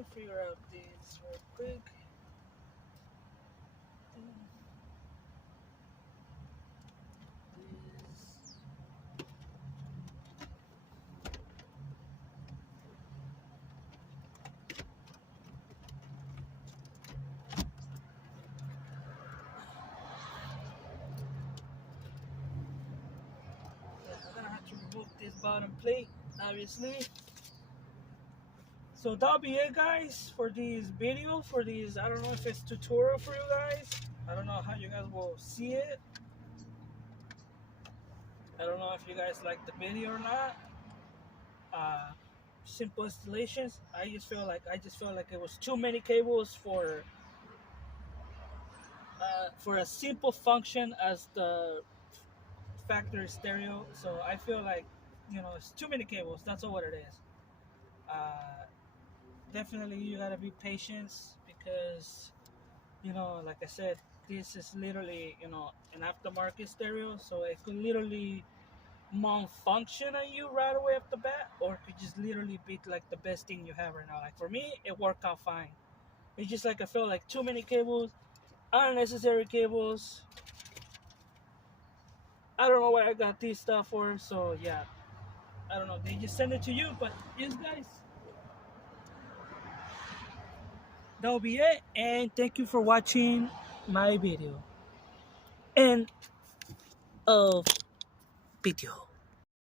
me figure out this real quick. This. Yeah, I'm gonna have to remove this bottom plate, obviously. So that'll be it, guys, for this video. For this, I don't know if it's tutorial for you guys. I don't know how you guys will see it. I don't know if you guys like the video or not. Simple installations. I just feel like it was too many cables for a simple function as the factory stereo. So I feel like, it's too many cables. That's all what it is. Definitely you gotta be patient because, like I said, this is literally, an aftermarket stereo, so it could literally malfunction on you right away off the bat, or it could just literally be like the best thing you have right now. Like for me, it worked out fine. It's just like I feel like too many cables, unnecessary cables. I don't know where I got these stuff for, so yeah. I don't know. They just send it to you, but yes, guys, that'll be it. And thank you for watching my video. End of video.